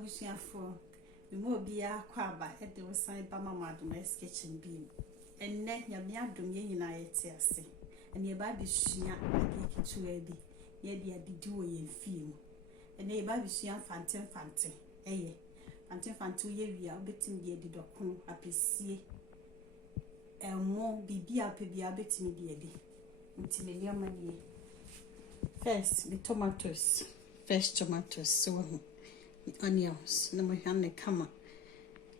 abusuafo mo bia kwa aba e de wosan ba mama adom kitchen bi enne nyame adom ye nyina yete ase ene ba bisua ade kitua bi ye de adidi wo ye fie mu ene ba bisua fante eye fante ye wia obetim de adidokon apesie emo bibia pebia obetim de adi ntime liamanie first the tomatoes fresh tomatoes so onions, no more hand kama,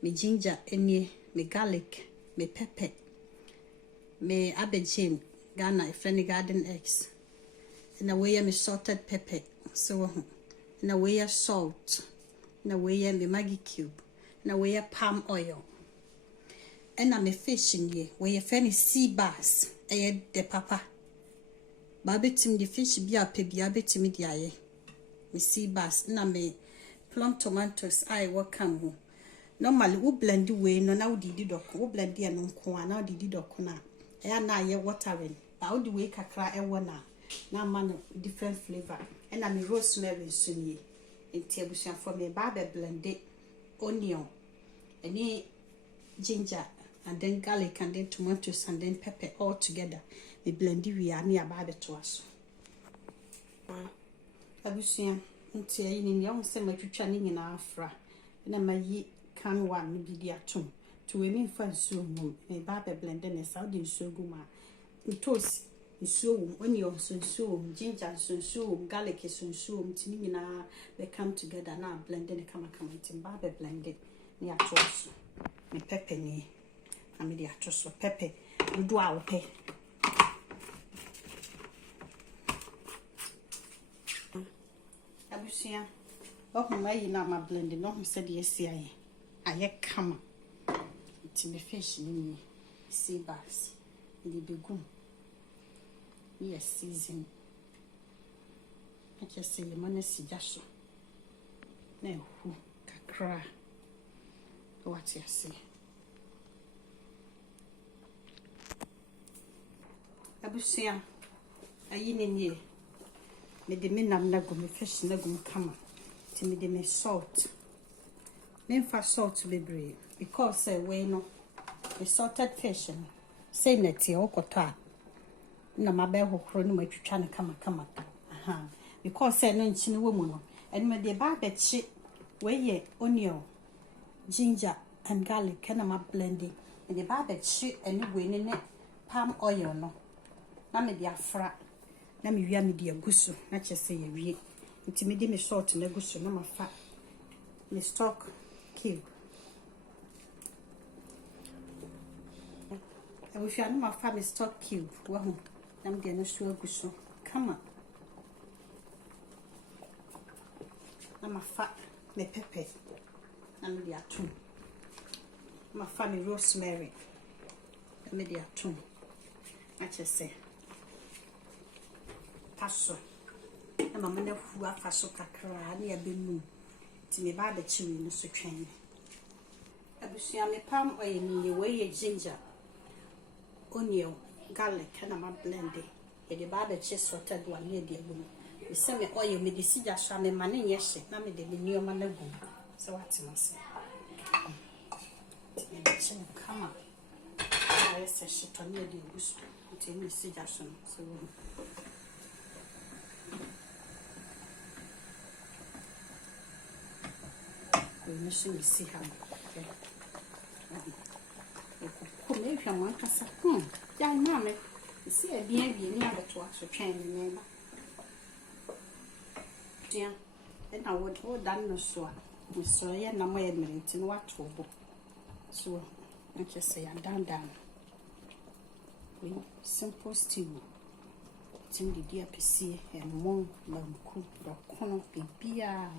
me ginger, any, me garlic, me pepper, me aubergine, Ghana, friendly garden eggs, in a way me salted pepper, so in a way salt, in a way me Maggi cube, in a way palm oil, and I'm a fish in ye, where you friendly sea bass, de papa. Babetim the fish be a pebia betim the aye, me sea bass, na me. Plum tomatoes I work come normally we blend the way no now didi doko we blend the no nko na didi doko na e na ye watering but how the way kakra e wona na man different flavor and na me rosemary so nie enti abusuan for me ba be blend it onion any ginger and then garlic and then tomatoes and then pepper all together me blend it we are near ba be to aso abusuan nti ayi ni ya onse matwitwa ni nyina afra na mayi kan one bi di atom to we mi fa nsuo mu e ba be blend na sa odi nsuo gu ma ntos nsuo wum onion so nsuo wum ginger so nsuo wum garlic so nsuo wum ti ni nyina we come together na blend ne kama nti ba be blend ni atoso ni pepper ni ami di atoso pepper do a wo pe abusia my na ma blend no ho said yes aye kama ti me fish ni sea bass ni begum yes season I just say man si jaso na hu kakra what you see abusia ayi ni me de me nam na go me fish na go kama ti me de me salt me fa salt bebre because we no the salted fish say net e okoto na ma be hokro no matwitwa ne kama because no nchi ne wo mu no and me de ba be chi we ye onion ginger and garlic na ma blending me de ba be chi ene we ne palm oil no na me de afra na me wia me de aguso na chese ye wie nti me de me salt na aguso na mafa me stock cube I wish I knew my family stock cube wow na me de no so aguso kama na mafa me pepper na me de atum mafa me rosemary na me de atum na chese paso na mama na fu afaso kakra na ya benu ti me ba da chiwi no so twen abusia me palm oil ni we ginger onion garlic na ma blend e de ba da chi sorted one ne de agu me se me oil me de sija so me ma ne nyehye na me de me nioma na gu so what must me de chi kama I say shit on ne de agu so ti me sija so we should see how come if you want to ya mama see a bien ni abeto aso twen ni neba dia and I would hold down no so we saw ya na my admit in what trouble so I just say I'm down we simple stew tin di dia pesi and mon banku da kono bibia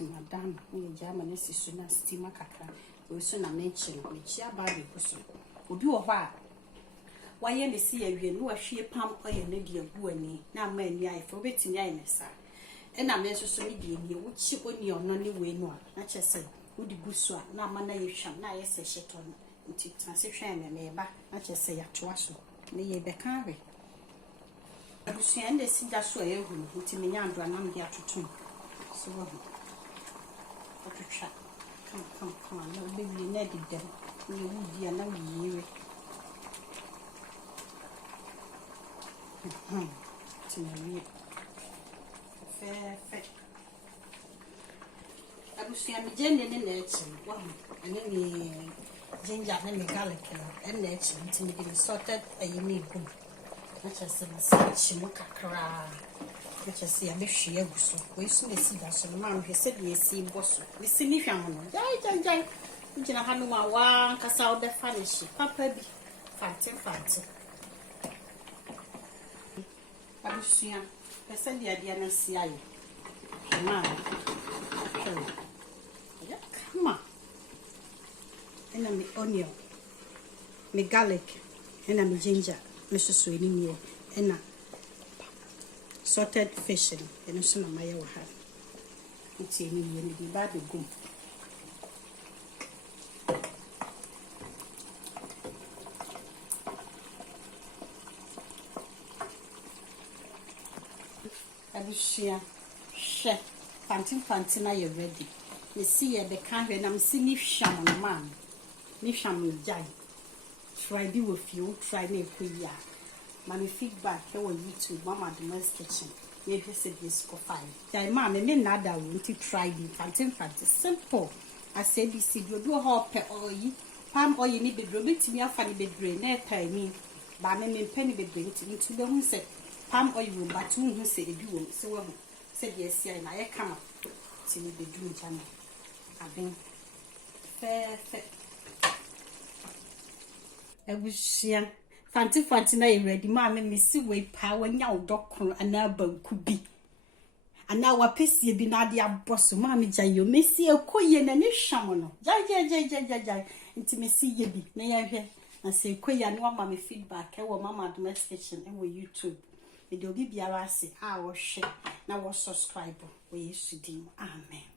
madam we German sister na steamer kakra we so na mention me chia ba be kuso obi wo hwa waye me si awie no ahwe pam oye na di agu ani na ma ani ai fo betimi ai nesa e na me so me di ani wo chi onion no ne we no na chese wo di guso na ma na ye hwam na ye se sheton nti transe hwan me ba na chese ya to aso ne ye be kan we abusuan de si da so ayehu nti me nya ando anam de atotom so wo Otucha. Come on. No baby na di dem. You would be na we Timmy. Fair. I was seeing a gin in the one, and then the ginger and the garlic, and that's intimidating sorted a unique boom. Which I said, Shimuka cra, which I see a bit sheer. We soon see that some man who said, we see boss. We see me family. Jai. Which I had no one, cast out the furniture. Papa be Fante. I was seeing I said the idea and see I. Man, come on. And I'm the onion, my garlic, and I'm ginger, Mr. Sweeney, and salted fish, and a son of my own hat. It's a million, the bad go. I will share. Fante, now you're ready. You see, the kind when I'm seeing if sham on man, if sham jai. Try be with you, try me queer. Mammy feedback here on YouTube, Mama Demer's kitchen. Maybe said this for 5. Jai, mamma, and then nada want to try the Fante. Simple. I said, you see, you do a hop oil, palm oil, you need the drum to me a funny bedroom, near time me. But I mean, penny bedroom into the who said, palm oil, but who said you won't. So, said yes, and I come up to the bedroom channel. I've been fair. I wish ya Fante na ready, mamma, Miss Way power now, doctor, and now could be. And now a pissy be nadia boss, mammy jay, you may see a queen and a shaman. Jai, intimacy ye be, nay, I hear, and say, quay and one mammy feedback, our mamma domestication, and with YouTube. It will be a rassy, our share, now was subscriber, we used to do. Amen.